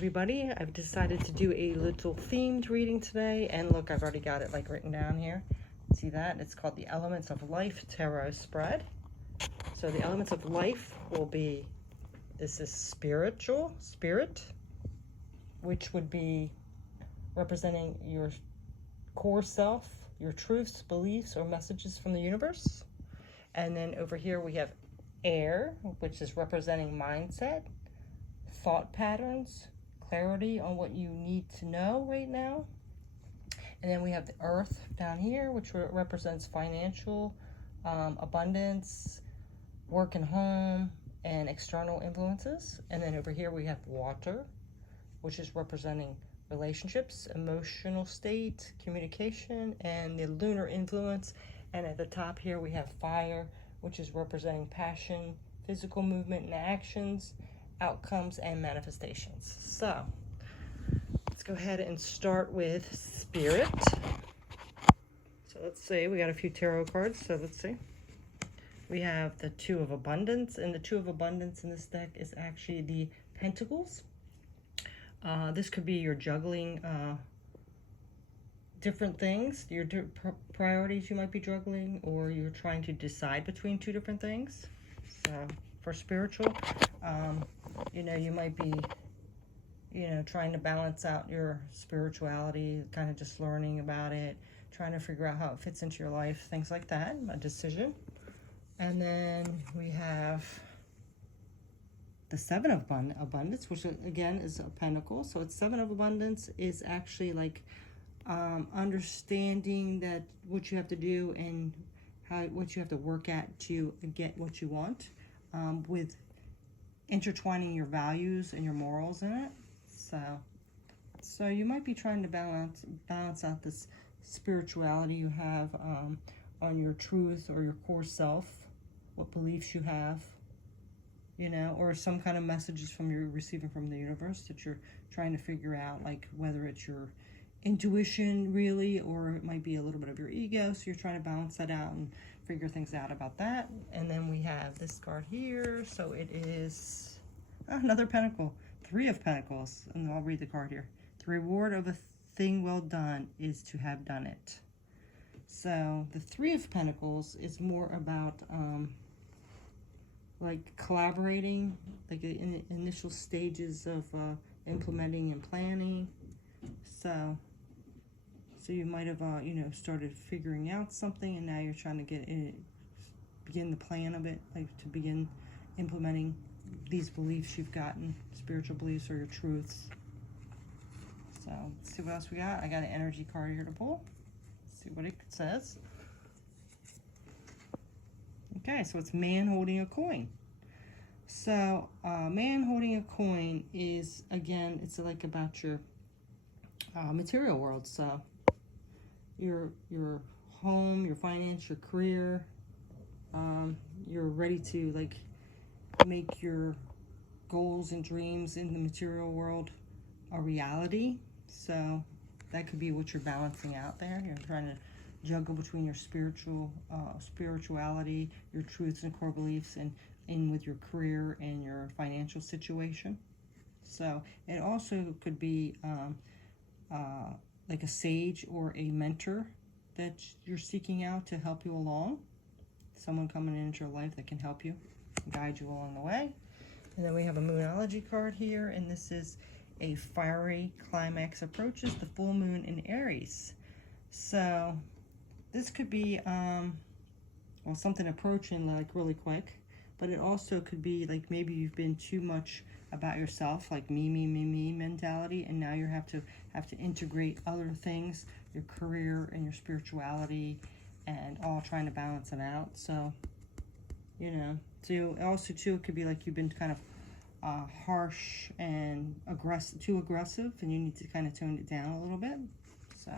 everybody. I've decided to do a little themed reading today, and look, I've already got it like written down here. See that? It's called the Elements of Life Tarot Spread. So the Elements of Life will be, this is spirit, which would be representing your core self, your truths, beliefs, or messages from the universe. And then over here we have air, which is representing mindset, thought patterns, clarity on what you need to know right now. And then we have the earth down here, which represents financial abundance, work and home, and external influences. And then over here we have water, which is representing relationships, emotional state, communication, and the lunar influence. And at the top here we have fire, which is representing passion, physical movement and actions, outcomes, and manifestations. So let's go ahead and start with spirit. So let's see, we got a few tarot cards. So let's see. We have the Two of Abundance, and the Two of Abundance in this deck is actually the Pentacles. This could be you're juggling different things, your priorities you might be juggling, or you're trying to decide between two different things. So for spiritual, you might be, trying to balance out your spirituality, kind of just learning about it, trying to figure out how it fits into your life, things like that, a decision. And then we have the Seven of Abundance, which again is a pentacle. So it's Seven of Abundance is actually like understanding that what you have to do and what you have to work at to get what you want, with intertwining your values and your morals in it. So you might be trying to balance out this spirituality you have on your truth or your core self, what beliefs you have, or some kind of messages you're receiving from the universe that you're trying to figure out, like whether it's your intuition really, or it might be a little bit of your ego. So you're trying to balance that out and figure things out about that. And then we have this card here. So it is another pentacle, Three of Pentacles. And I'll read the card here. The reward of a thing well done is to have done it. So the Three of Pentacles is more about like collaborating, like in the initial stages of implementing and planning. So you might have started figuring out something, and now you're trying to begin the plan of it, like to begin implementing these beliefs you've gotten, spiritual beliefs or your truths. So let's see what else we got. I got an energy card here to pull. Let's see what it says. Okay, so it's man holding a coin. So man holding a coin is, again, it's like about your material world. So your home, your finance, your career, you're ready to like make your goals and dreams in the material world a reality. So that could be what you're balancing out there. You're trying to juggle between your spirituality, your truths and core beliefs, and in with your career and your financial situation. So it also could be like a sage or a mentor that you're seeking out to help you along. Someone coming into your life that can help you, guide you along the way. And then we have a Moonology card here, and this is a fiery climax approaches the full moon in Aries. So this could be something approaching like really quick, but it also could be like maybe you've been too much about yourself, like me mentality, and now you have to integrate other things, your career and your spirituality, and all trying to balance it out. So also too, it could be like you've been kind of harsh and too aggressive, and you need to kind of tone it down a little bit. So,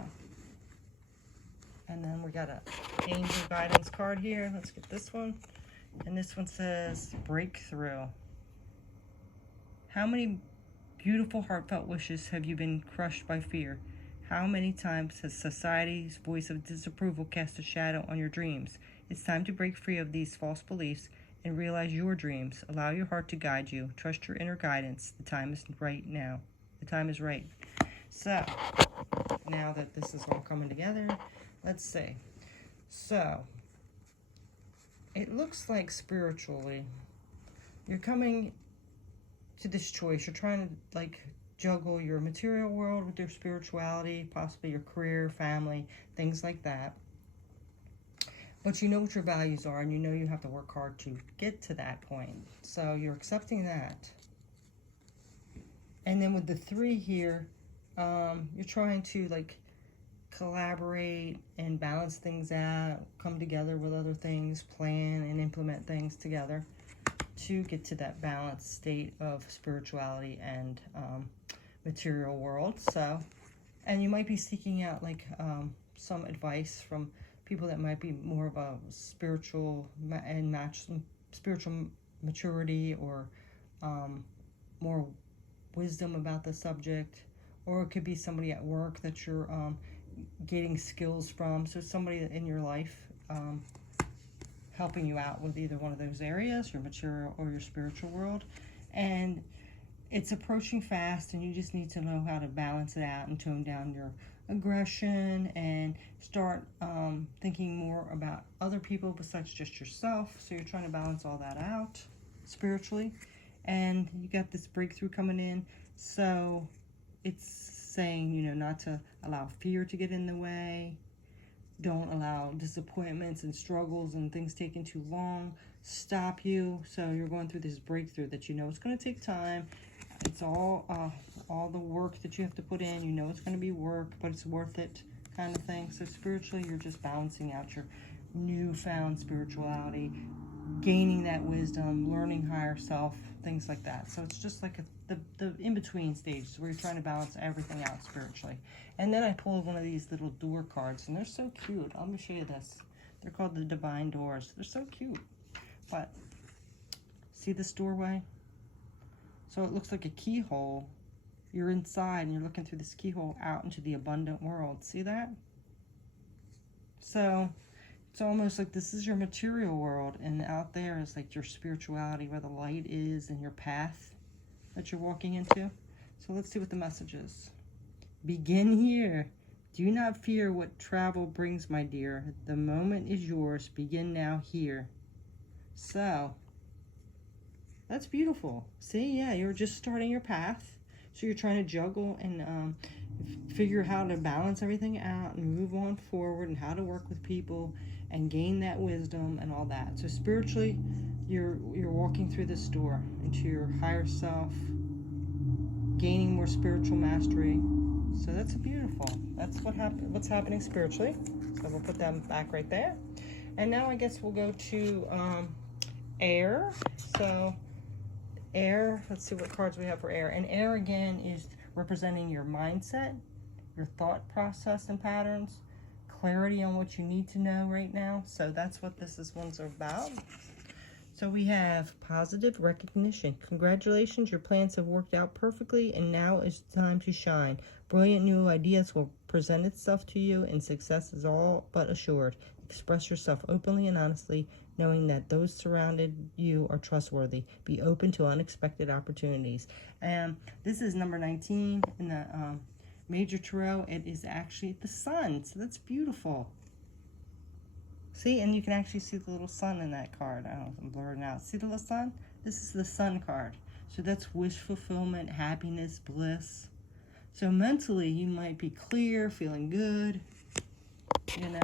and then we got a angel guidance card here. Let's get this one. And this one says breakthrough. How many beautiful heartfelt wishes have you been crushed by fear? How many times has society's voice of disapproval cast a shadow on your dreams? It's time to break free of these false beliefs and realize your dreams. Allow your heart to guide you. Trust your inner guidance. The time is right now. The time is right. So, now that this is all coming together, let's see. So, it looks like spiritually, you're coming to this choice. You're trying to, like, juggle your material world with your spirituality, possibly your career, family, things like that. But you know what your values are, and you know you have to work hard to get to that point. So you're accepting that. And then with the 3 here, you're trying to, like, collaborate and balance things out, come together with other things, plan and implement things together to get to that balanced state of spirituality and material world. So, and you might be seeking out, like, some advice from people that might be more of a spiritual and match some spiritual maturity, or more wisdom about the subject. Or it could be somebody at work that you're getting skills from. So somebody in your life helping you out with either one of those areas, your material or your spiritual world. And it's approaching fast, and you just need to know how to balance it out and tone down your aggression and start thinking more about other people besides just yourself. So you're trying to balance all that out spiritually, and you got this breakthrough coming in. So it's saying, you know, not to allow fear to get in the way. Don't allow disappointments and struggles and things taking too long stop you. So you're going through this breakthrough that you know it's going to take time. It's all the work that you have to put in. You know it's going to be work, but it's worth it, kind of thing. So spiritually, you're just balancing out your newfound spirituality, gaining that wisdom, learning higher self, things like that. So it's just like the in-between stages where you're trying to balance everything out spiritually. And then I pulled one of these little door cards, and they're so cute. Let me show you this. They're called the Divine Doors. They're so cute. But see this doorway? So it looks like a keyhole. You're inside, and you're looking through this keyhole out into the abundant world. See that? So it's almost like this is your material world, and out there is like your spirituality, where the light is, and your path that you're walking into. So let's see what the message is. Begin here. Do not fear what travel brings, my dear. The moment is yours. Begin now here. So that's beautiful. See, yeah, you're just starting your path. So you're trying to juggle and figure how to balance everything out and move on forward, and how to work with people and gain that wisdom and all that. So spiritually, you're walking through this door into your higher self, gaining more spiritual mastery. So that's beautiful. That's what's happening spiritually. So we'll put them back right there. And now I guess we'll go to air. So air, let's see what cards we have for air. And air again is representing your mindset, your thought process and patterns, clarity on what you need to know right now. So that's what one's about. So we have positive recognition. Congratulations, your plans have worked out perfectly, and now is time to shine. Brilliant new ideas will present itself to you, and success is all but assured. Express yourself openly and honestly, knowing that those surrounded you are trustworthy. Be open to unexpected opportunities. And this is number 19 in the Major Tarot. It is actually the sun, so that's beautiful. See, and you can actually see the little sun in that card. I don't know if I'm blurring out. See the little sun? This is the sun card. So that's wish fulfillment, happiness, bliss. So mentally, you might be clear, feeling good, you know?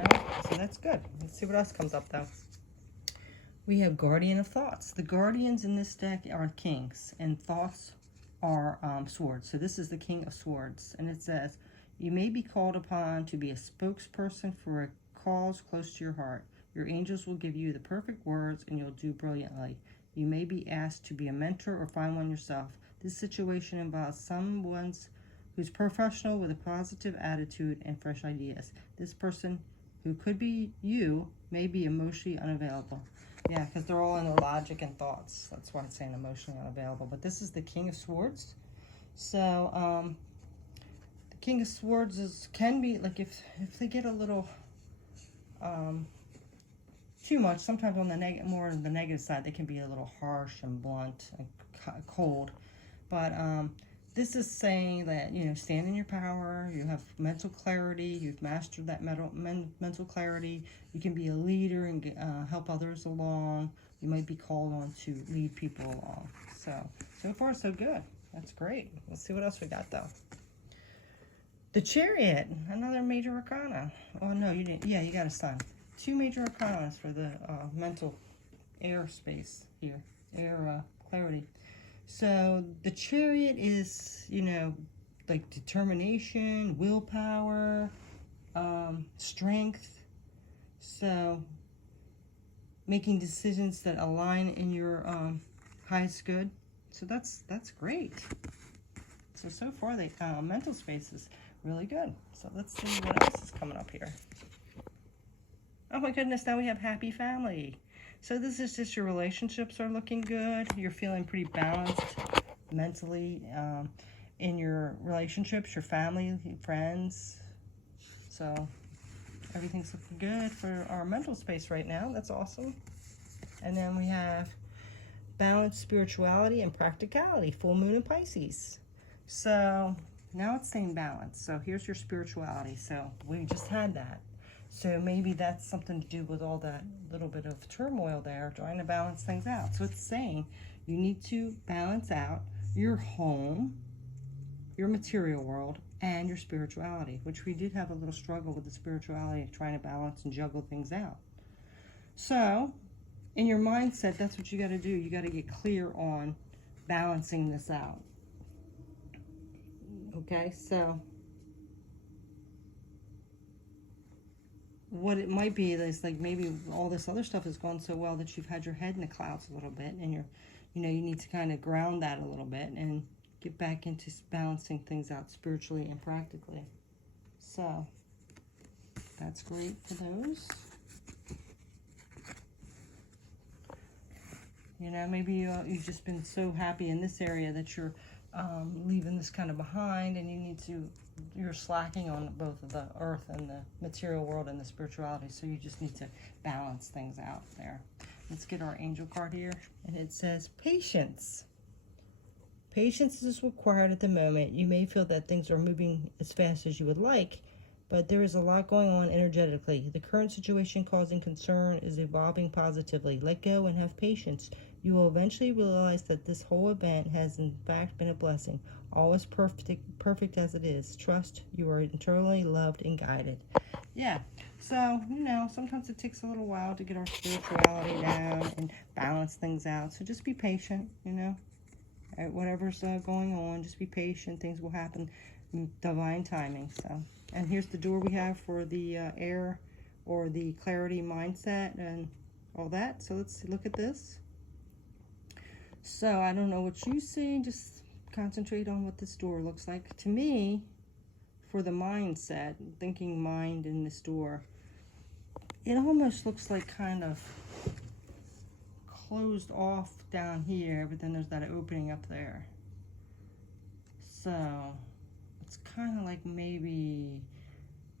So that's good. Let's see what else comes up, though. We have Guardian of Thoughts. The guardians in this deck are kings, and thoughts are swords. So this is the King of Swords. And it says, you may be called upon to be a spokesperson for a cause close to your heart. Your angels will give you the perfect words, and you'll do brilliantly. You may be asked to be a mentor or find one yourself. This situation involves someone who's professional with a positive attitude and fresh ideas. This person, who could be you, may be emotionally unavailable. Yeah, because they're all in their logic and thoughts. That's why it's saying emotionally unavailable. But this is the King of Swords. So the King of Swords can be like, if they get a little too much, sometimes on the more on the negative side, they can be a little harsh and blunt and cold. But this is saying that, you know, stand in your power, you have mental clarity, you've mastered that mental clarity, you can be a leader and help others along. You might be called on to lead people along. So far so good. That's great. Let's see what else we got though. The Chariot, another major arcana. Oh no, you didn't. Yeah, you got a Sun. 2 major arcanas for the mental air space here, air clarity. So the Chariot is, you know, like determination, willpower, strength. So making decisions that align in your highest good. So that's great. So far the mental space is really good. So let's see what else is coming up here. Oh my goodness, now we have happy family. So this is just your relationships are looking good. You're feeling pretty balanced mentally in your relationships, your family, your friends. So everything's looking good for our mental space right now. That's awesome. And then we have balanced spirituality and practicality, full moon in Pisces. So now it's saying balance. So here's your spirituality. So we just had that. So maybe that's something to do with all that little bit of turmoil there, trying to balance things out. So it's saying you need to balance out your home, your material world, and your spirituality, which we did have a little struggle with the spirituality, trying to balance and juggle things out. So in your mindset, that's what you got to do. You got to get clear on balancing this out. Okay, so what it might be is like maybe all this other stuff has gone so well that you've had your head in the clouds a little bit, and you need to kind of ground that a little bit and get back into balancing things out spiritually and practically. So that's great for those. You know, maybe you've just been so happy in this area that you're leaving this kind of behind, and you're slacking on both of the earth and the material world and the spirituality. So you just need to balance things out there. Let's get our angel card here. And it says patience. Patience is required at the moment. You may feel that things are moving as fast as you would like, but there is a lot going on energetically. The current situation causing concern is evolving positively. Let go and have patience. You will eventually realize that this whole event has in fact been a blessing. All is perfect as it is. Trust you are eternally loved and guided. Yeah, so, sometimes it takes a little while to get our spirituality down and balance things out. So just be patient, Whatever's going on, just be patient. Things will happen in divine timing. So, and here's the door we have for the air or the clarity mindset and all that. So let's look at this. So I don't know what you see. Just concentrate on what this door looks like. To me, for the mindset, thinking mind in this door, it almost looks like kind of closed off down here, but then there's that opening up there. So it's kind of like maybe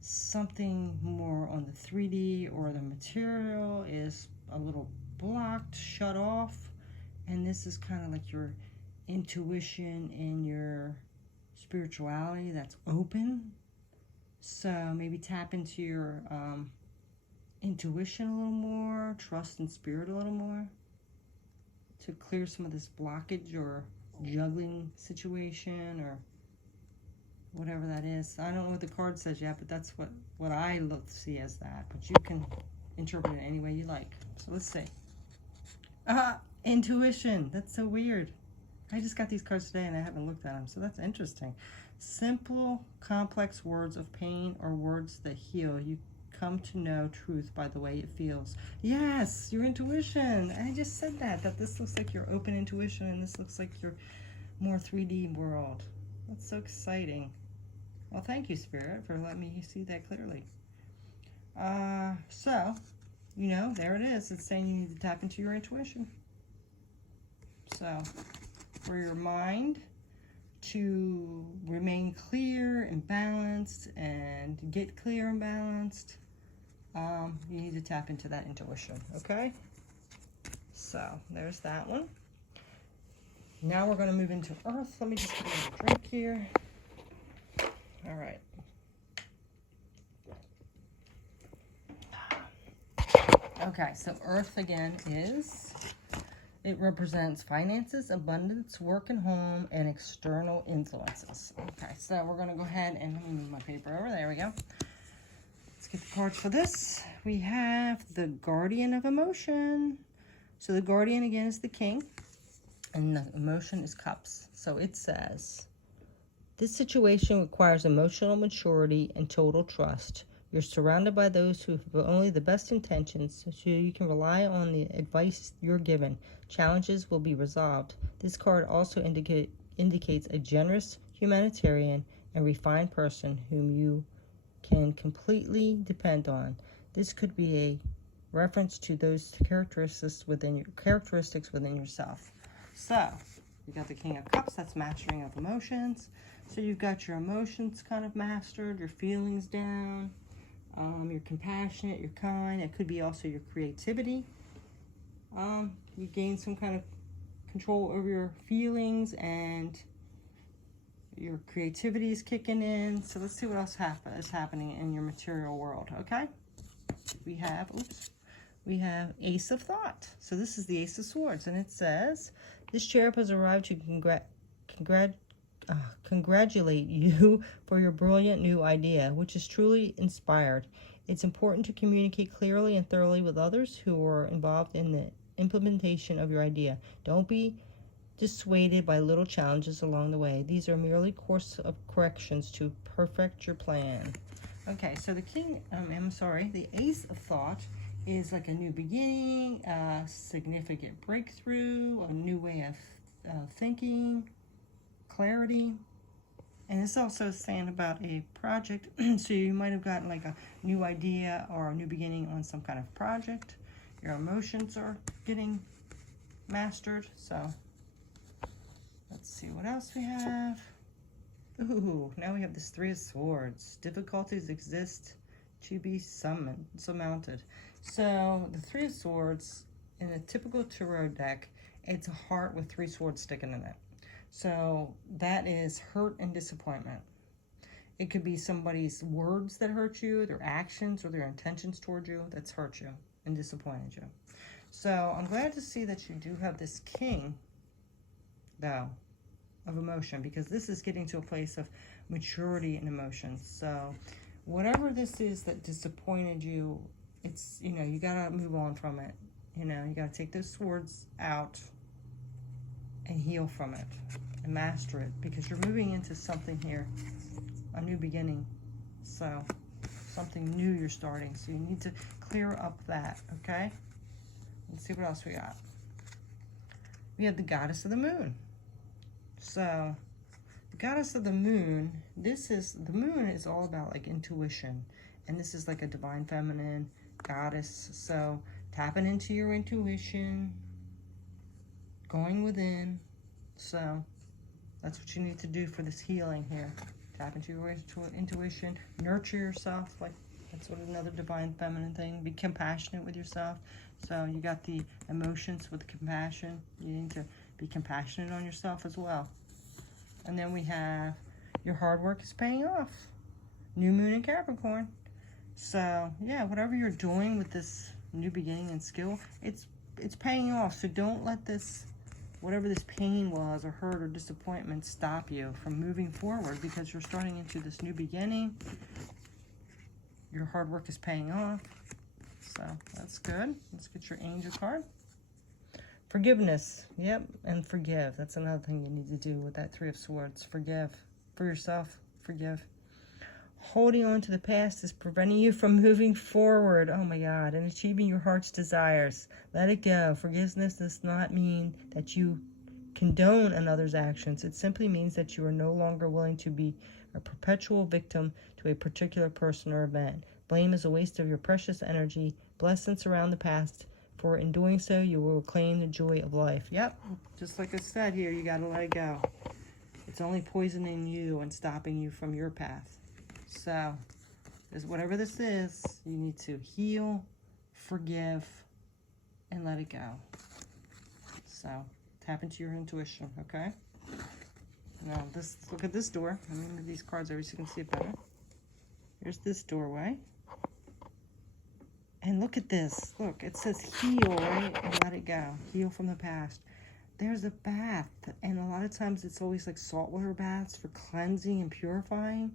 something more on the 3D or the material is a little blocked, shut off, and this is kind of like your intuition and your spirituality that's open. So maybe tap into your intuition a little more, trust in spirit a little more to clear some of this blockage or juggling situation or whatever that is. I don't know what the card says yet, but that's what I see as that. But you can interpret it any way you like. So let's see. Intuition. That's so weird. I just got these cards today and I haven't looked at them, so that's interesting. Simple, complex words of pain or words that heal. You come to know truth by the way it feels. Yes, your intuition. I just said that this looks like your open intuition and this looks like your more 3D world. That's so exciting. Well, thank you, Spirit, for letting me see that clearly. So, there it is. It's saying you need to tap into your intuition. So, for your mind to remain clear and balanced and get clear and balanced, you need to tap into that intuition, okay? So, there's that one. Now we're going to move into Earth. Let me just get a drink here. All right. Okay, so Earth again it represents finances, abundance, work and home, and external influences. Okay, so we're going to go ahead and let me move my paper over. There we go. Let's get the cards for this. We have the Guardian of Emotion. So the Guardian again is the King, and the emotion is Cups. So it says, this situation requires emotional maturity and total trust. You're surrounded by those who have only the best intentions, so you can rely on the advice you're given. Challenges will be resolved. This card also indicates a generous, humanitarian, and refined person whom you can completely depend on. This could be a reference to those characteristics within yourself. So, you got the King of Cups, that's mastering of emotions. So you've got your emotions kind of mastered, your feelings down. You're compassionate, you're kind. It could be also your creativity. You gain some kind of control over your feelings and your creativity is kicking in. So let's see what else is happening in your material world, okay? We have Ace of Thought. So this is the Ace of Swords, and it says, this cherub has arrived to congratulate you for your brilliant new idea, which is truly inspired. It's important to communicate clearly and thoroughly with others who are involved in the implementation of your idea. Don't be dissuaded by little challenges along the way. These are merely course of corrections to perfect your plan. Okay, so the the Ace of Thought is like a new beginning, a significant breakthrough, a new way of thinking, clarity. And it's also saying about a project. So you might have gotten like a new idea or a new beginning on some kind of project. Your emotions are getting mastered. So let's see what else we have. Ooh, now we have this Three of Swords. Difficulties exist to be surmounted. So the Three of Swords, in a typical tarot deck, it's a heart with three swords sticking in it. So that is hurt and disappointment. It could be somebody's words that hurt you, their actions or their intentions toward you that's hurt you and disappointed you. So I'm glad to see that you do have this King, though, of emotion, because this is getting to a place of maturity and emotions. So whatever this is that disappointed you, it's, you gotta move on from it. You gotta take those swords out and heal from it and master it, because you're moving into something here, a new beginning. So something new you're starting, so you need to clear up that. Okay, let's see what else we got. We have the Goddess of the Moon. So the Goddess of the Moon, the moon is all about like intuition, and this is like a divine feminine goddess. So tapping into your intuition, going within. So that's what you need to do for this healing here. Tap into your intuition, nurture yourself, like that's what another divine feminine thing. Be compassionate with yourself. So you got the emotions with compassion. You need to be compassionate on yourself as well. And then we have your hard work is paying off. New moon in Capricorn. So yeah, whatever you're doing with this new beginning and skill, it's paying off. So don't let this, whatever this pain was or hurt or disappointment, stop you from moving forward, because you're starting into this new beginning. Your hard work is paying off. So that's good. Let's get your angel card. Forgiveness. Yep, and forgive. That's another thing you need to do with that Three of Swords. Forgive. For yourself, forgive. Holding on to the past is preventing you from moving forward. Oh my God. And achieving your heart's desires. Let it go. Forgiveness does not mean that you condone another's actions. It simply means that you are no longer willing to be a perpetual victim to a particular person or event. Blame is a waste of your precious energy. Blessings surround the past, for in doing so, you will reclaim the joy of life. Yep, just like I said here, you got to let it go. It's only poisoning you and stopping you from your path. So, whatever this is, you need to heal, forgive, and let it go. So, Tap into your intuition, okay? Now, look at this door. Let me move these cards over so you can see it better. Here's this doorway. And look at this. Look, it says heal, right? And let it go. Heal from the past. There's a bath. And a lot of times it's always like saltwater baths for cleansing and purifying.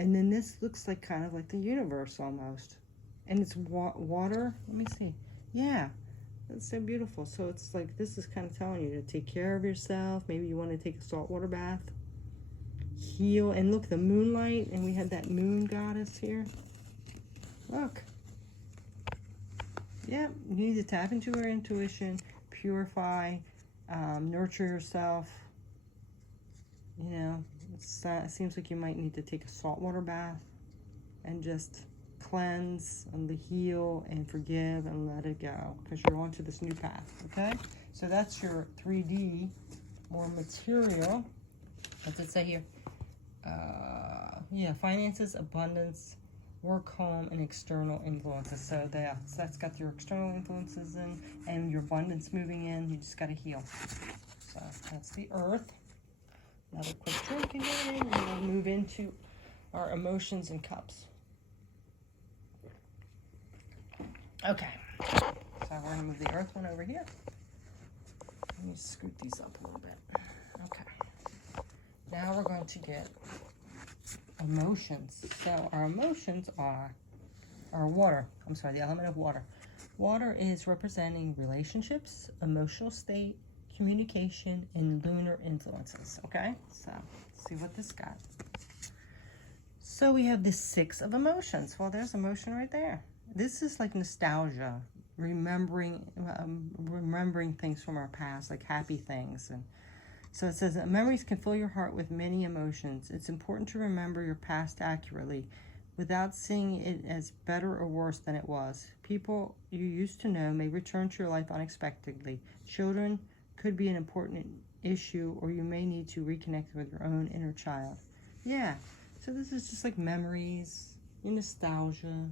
And then this looks like kind of like the universe almost. And it's water. Let me see. Yeah. That's so beautiful. So it's like this is kind of telling you to take care of yourself. Maybe you want to take a saltwater bath. Heal. And look, the moonlight. And we had that moon goddess here. Look. Yeah, you need to tap into your intuition, purify, nurture yourself. You know, it seems like you might need to take a saltwater bath and just cleanse and heal and forgive and let it go because you're on to this new path, okay? So that's your 3D, more material. What's it say here? Yeah, finances, abundance, work, home, and external influences. So that's got your external influences in and your abundance moving in. You just got to heal. So that's the earth. Another quick drink again, and we'll move into our emotions and cups. Okay, so we're going to move the earth one over here. Let me scoot these up a little bit. Okay. Now we're going to get emotions. So our emotions are water. I'm sorry, the element of water. Water is representing relationships, emotional state, communication, and lunar influences. Okay, so let's see what this got. So we have the 6 of emotions. Well, there's emotion right there. This is like nostalgia, remembering things from our past, like happy things. And so it says that memories can fill your heart with many emotions. It's important to remember your past accurately without seeing it as better or worse than it was. People you used to know may return to your life unexpectedly. Children could be an important issue, or you may need to reconnect with your own inner child. Yeah, so this is just like memories, nostalgia.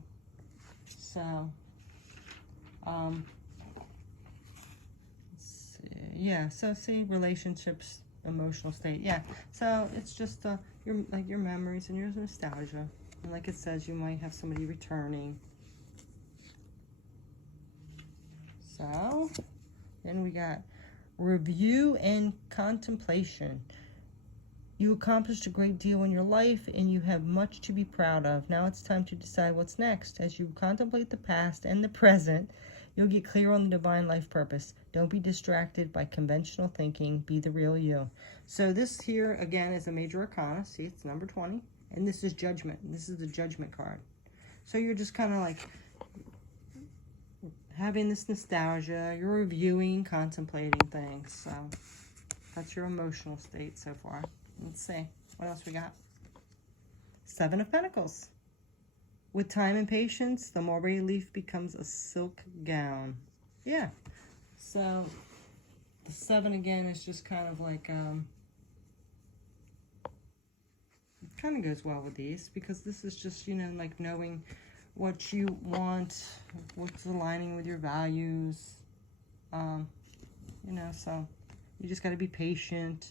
So, let's see. Yeah, so see, relationships, emotional state. Yeah, so it's just your memories and your nostalgia. And like it says, you might have somebody returning. So, then we got review and contemplation. You accomplished a great deal in your life and you have much to be proud of. Now it's time to decide what's next. As you contemplate the past and the present, you'll get clear on the divine life purpose. Don't be distracted by conventional thinking. Be the real you. So this here, again, is a major arcana. See, it's number 20. And this is judgment. This is the judgment card. So you're just kind of like having this nostalgia. You're reviewing, contemplating things. So that's your emotional state so far. Let's see. What else we got? 7 of Pentacles. With time and patience, the mulberry leaf becomes a silk gown. Yeah. So the 7 again is just kind of like, it kind of goes well with these because this is just, like knowing what you want, what's aligning with your values. So you just got to be patient.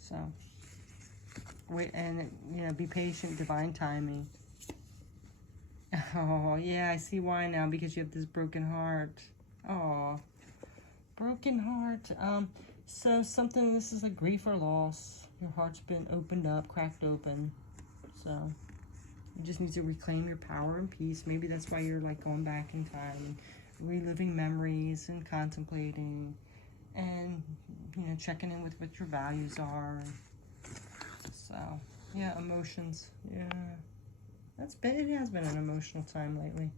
So, wait, and, be patient, divine timing. Oh, yeah, I see why now, because you have this broken heart. Oh, broken heart. So this is like grief or loss. Your heart's been opened up, cracked open. So, you just need to reclaim your power and peace. Maybe that's why you're, like, going back in time and reliving memories and contemplating. And, checking in with what your values are. So, yeah, emotions. Yeah. It has been an emotional time lately.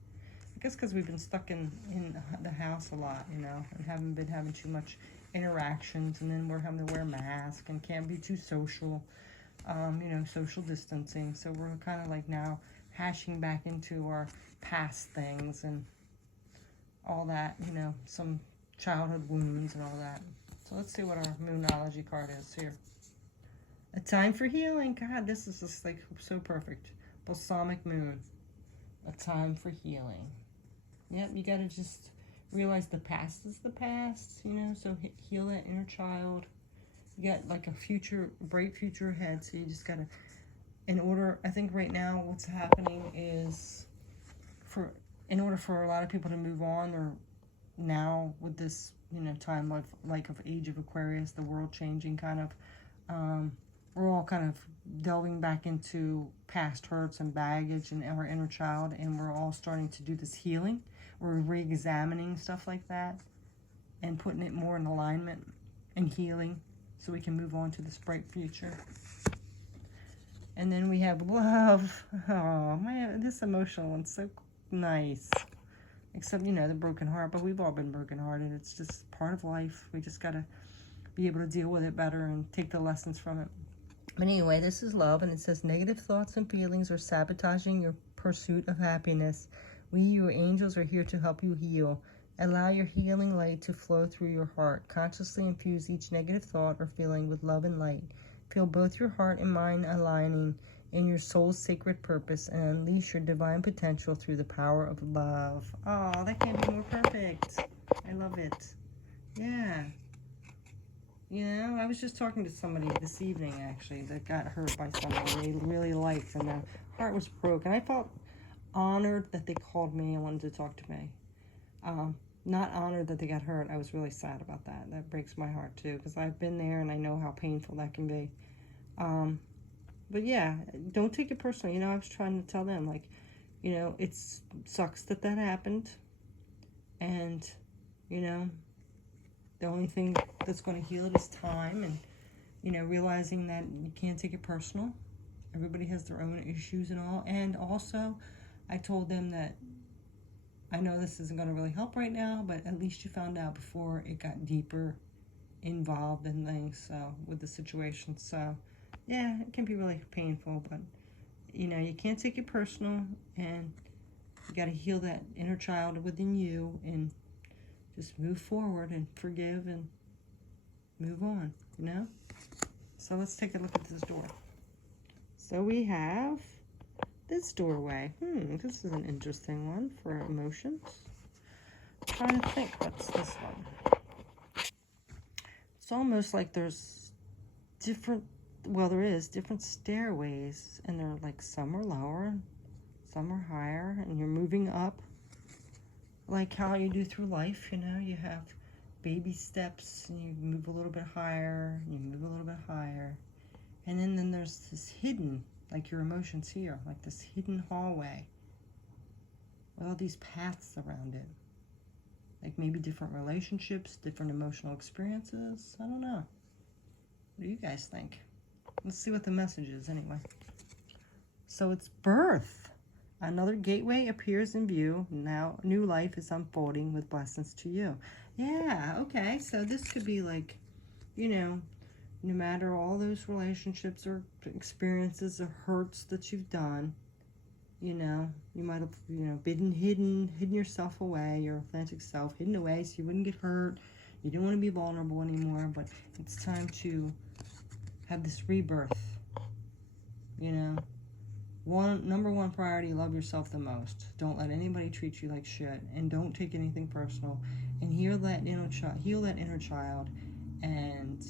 I guess because we've been stuck in the house a lot, and haven't been having too much interactions. And then we're having to wear masks and can't be too social. Social distancing. So we're kind of like now hashing back into our past things and all that, some childhood wounds and all that. So let's see what our Moonology card is here. A time for healing. God, this is just like so perfect. Balsamic moon. A time for healing. Yep, you got to just realize the past is the past, you know, so heal that inner child. You got like a future, bright future ahead, so you just gotta, I think right now what's happening is, in order for a lot of people to move on, or now with this, you know, time of age of Aquarius, the world changing kind of, we're all kind of delving back into past hurts and baggage and our inner child, and we're all starting to do this healing. We're re-examining stuff like that and putting it more in alignment and healing so we can move on to this bright future. And then we have love. Oh, this emotional one's so nice. Except, you know, the broken heart, but we've all been brokenhearted. It's just part of life. We just got to be able to deal with it better and take the lessons from it. But anyway, this is love, and it says, negative thoughts and feelings are sabotaging your pursuit of happiness. We, your angels, are here to help you heal. Allow your healing light to flow through your heart. Consciously infuse each negative thought or feeling with love and light. Feel both your heart and mind aligning in your soul's sacred purpose, and unleash your divine potential through the power of love. Oh, that can't be more perfect. I love it. Yeah. You know, I was just talking to somebody this evening, actually, that got hurt by somebody they really liked, and their heart was broken. I felt honored that they called me and wanted to talk to me. Not honored that they got hurt. I was really sad about that. That breaks my heart, too, because I've been there, and I know how painful that can be. But yeah, don't take it personally. You know, I was trying to tell them, like, you know, it sucks that happened. And, you know, the only thing that's going to heal it is time, and, you know, realizing that you can't take it personal. Everybody has their own issues and all. And also, I told them that I know this isn't going to really help right now, but at least you found out before it got deeper involved in things, so, with the situation. So, yeah, it can be really painful, but, you know, you can't take it personal, and you got to heal that inner child within you, and just move forward and forgive and move on, you know? So let's take a look at this door. So we have this doorway. This is an interesting one for emotions. I'm trying to think, what's this one? It's almost like there's different stairways, and they're like, some are lower, some are higher, and you're moving up, like how you do through life. You know, you have baby steps, and you move a little bit higher, and you move a little bit higher, and then there's this hidden, like your emotions here, like this hidden hallway with all these paths around it, like maybe different relationships, different emotional experiences. I don't know. What do you guys think? Let's see what the message is anyway. So it's birth. Another gateway appears in view. Now new life is unfolding with blessings to you. Yeah, okay. So this could be like, you know, no matter all those relationships or experiences or hurts that you've done, you know, you might have, you know, been hidden yourself away, your authentic self, hidden away so you wouldn't get hurt. You don't want to be vulnerable anymore, but it's time to have this rebirth, you know. Number one priority, love yourself the most. Don't let anybody treat you like shit, and don't take anything personal, and heal that inner child, and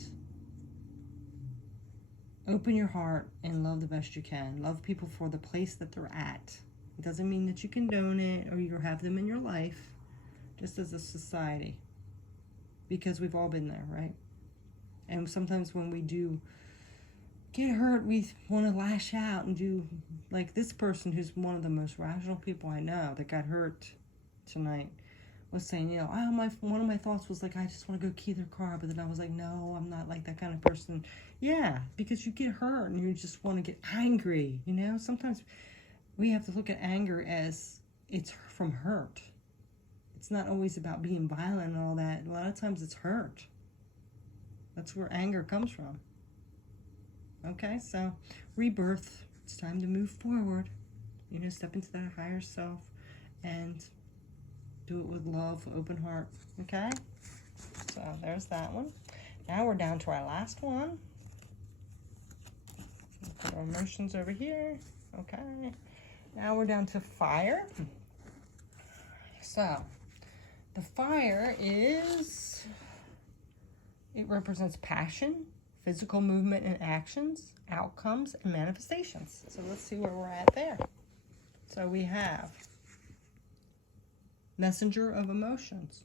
open your heart and love the best you can. Love people for the place that they're at. It doesn't mean that you condone it or you have them in your life, just as a society, because we've all been there, right? And sometimes when we do get hurt, we want to lash out and do like this person, who's one of the most rational people I know, that got hurt tonight, was saying, you know, one of my thoughts was like, I just want to go key their car, but then I was like, no, I'm not like that kind of person. Yeah, because you get hurt and you just want to get angry, you know. Sometimes we have to look at anger as it's from hurt. It's not always about being violent and all that. A lot of times it's hurt. That's where anger comes from. Okay, so rebirth. It's time to move forward. You know, step into that higher self and do it with love, open heart. Okay? So there's that one. Now we're down to our last one. Put our emotions over here. Okay. Now we're down to fire. So, the The fire is, it represents passion, physical movement and actions, outcomes, and manifestations. So let's see where we're at there. So we have messenger of emotions.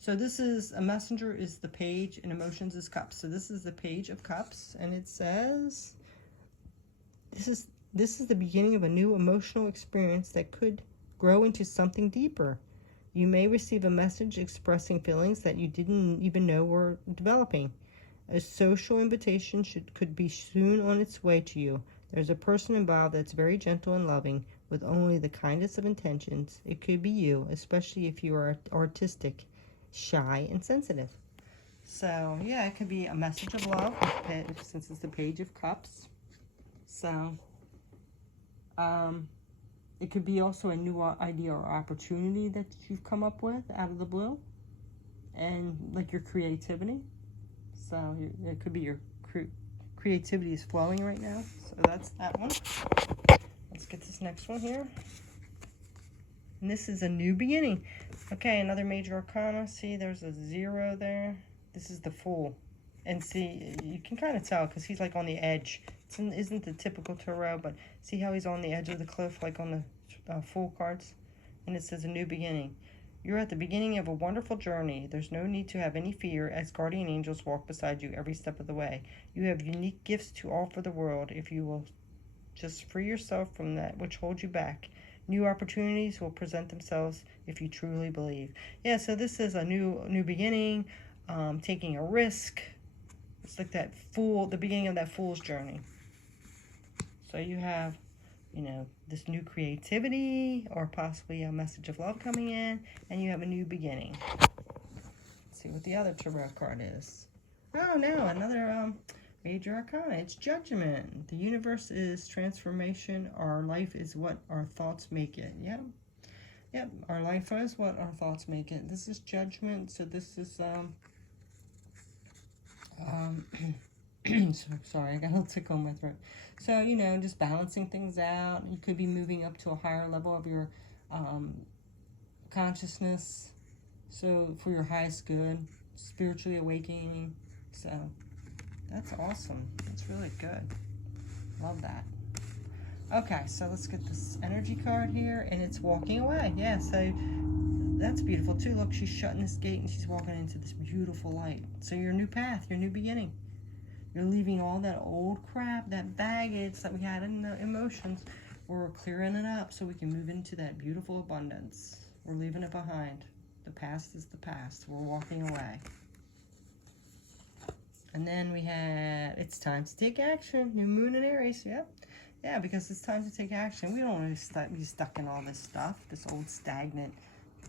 So this is, a messenger is the page and emotions is cups. So this is the page of cups, and it says, this is the beginning of a new emotional experience that could grow into something deeper. You may receive a message expressing feelings that you didn't even know were developing. A social invitation could be soon on its way to you. There's a person involved that's very gentle and loving, with only the kindest of intentions. It could be you, especially if you are artistic, shy, and sensitive. So, yeah, it could be a message of love, since it's the page of cups. So, it could be also a new idea or opportunity that you've come up with out of the blue, and like your creativity. So it could be your creativity is flowing right now. So that's that one. Let's get this next one here. And this is a new beginning. Okay, another major arcana. See, there's a 0 there. This is the Fool. And see, you can kind of tell because he's like on the edge. It isn't the typical tarot, but see how he's on the edge of the cliff, like on the Fool cards? And it says a new beginning. You're at the beginning of a wonderful journey. There's no need to have any fear, as guardian angels walk beside you every step of the way. You have unique gifts to offer the world if you will just free yourself from that which holds you back. New opportunities will present themselves if you truly believe. Yeah, so this is a new beginning, taking a risk. It's like that fool, the beginning of that fool's journey. So you have, you know, this new creativity or possibly a message of love coming in, and you have a new beginning. Let's see what the other tarot card is. Oh no, another major arcana. It's judgment. The universe is transformation. Our life is what our thoughts make it. Yep, our life is what our thoughts make it. This is judgment. So this is sorry, I got a little tickle in my throat. So, you know, just balancing things out. You could be moving up to a higher level of your consciousness. So, for your highest good, spiritually awakening. So, that's awesome. That's really good. Love that. Okay, so let's get this energy card here, and it's walking away. Yeah, so that's beautiful too. Look, she's shutting this gate and she's walking into this beautiful light. So your new path, your new beginning. You're leaving all that old crap, that baggage that we had in the emotions. We're clearing it up so we can move into that beautiful abundance. We're leaving it behind. The past is the past. We're walking away. And then we have, it's time to take action. New moon in Aries, yep. Yeah, because it's time to take action. We don't want to be stuck in all this stuff, this old stagnant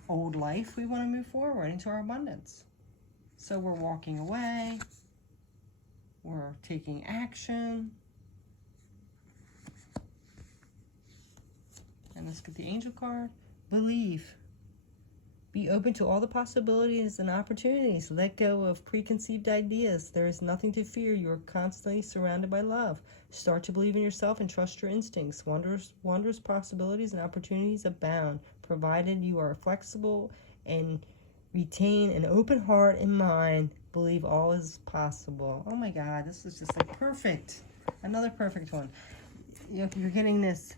old life. We want to move forward into our abundance. So we're walking away. We're taking action. And let's get the angel card. Believe. Be open to all the possibilities and opportunities. Let go of preconceived ideas. There is nothing to fear. You are constantly surrounded by love. Start to believe in yourself and trust your instincts. Wondrous possibilities and opportunities abound, provided you are flexible and retain an open heart and mind. Believe all is possible. Oh my God, this is just like perfect. Another perfect one. You're getting this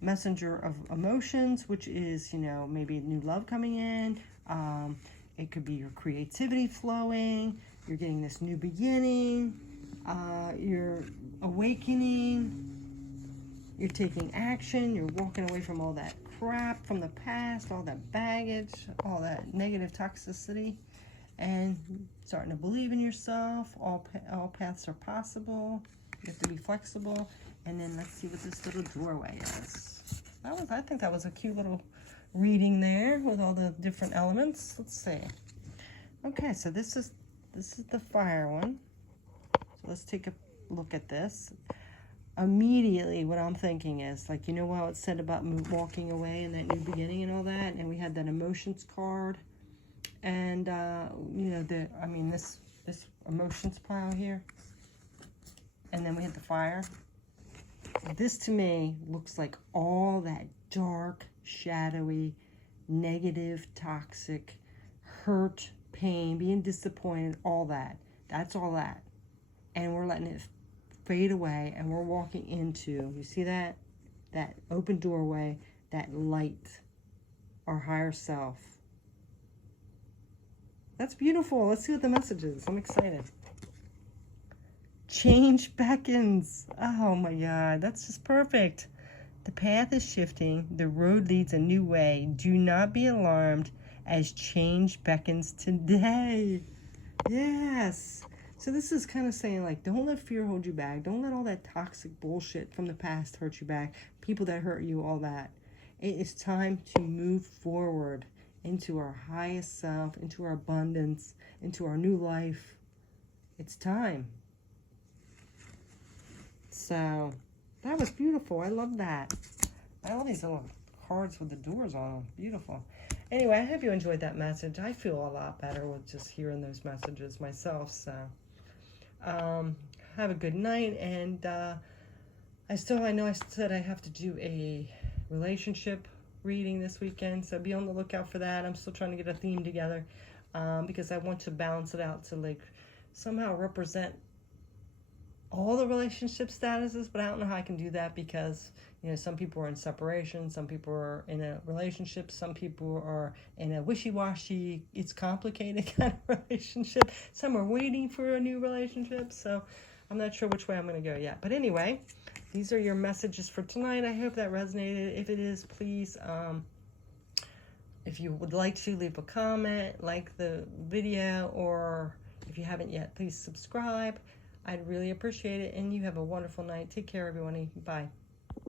messenger of emotions, which is, you know, maybe new love coming in. It could be your creativity flowing. You're getting this new beginning. You're awakening. You're taking action. You're walking away from all that crap from the past, all that baggage, all that negative toxicity, and starting to believe in yourself. All paths are possible. You have to be flexible. And then let's see what this little doorway is. I think that was a cute little reading there with all the different elements. Let's see. Okay, so this is the fire one. So let's take a look at this. Immediately, what I'm thinking is, like, you know how it said about walking away and that new beginning and all that, and we had that emotions card, and you know, this emotions pile here, and then we had the fire. This to me looks like all that dark, shadowy, negative, toxic hurt, pain, being disappointed, all that. That's all that. And we're letting it fade away, and we're walking into, you see that? That open doorway, that light, our higher self. That's beautiful. Let's see what the message is. I'm excited. Change beckons. Oh my God, that's just perfect. The path is shifting. The road leads a new way. Do not be alarmed as change beckons today. Yes. So this is kind of saying, like, don't let fear hold you back. Don't let all that toxic bullshit from the past hurt you back. People that hurt you, all that. It is time to move forward into our highest self, into our abundance, into our new life. It's time. So that was beautiful. I love that. I love these little cards with the doors on them. Beautiful. Anyway, I hope you enjoyed that message. I feel a lot better with just hearing those messages myself. So have a good night. And I know I said I have to do a relationship reading this weekend, so be on the lookout for that. I'm still trying to get a theme together because I want to balance it out to, like, somehow represent all the relationship statuses, but I don't know how I can do that because, you know, some people are in separation, some people are in a relationship, some people are in a wishy-washy, it's complicated kind of relationship, some are waiting for a new relationship, so I'm not sure which way I'm going to go yet. But anyway, these are your messages for tonight. I hope that resonated. If it is, please, if you would like to, leave a comment, like the video, or if you haven't yet, please subscribe. I'd really appreciate it, and you have a wonderful night. Take care, everyone. Bye.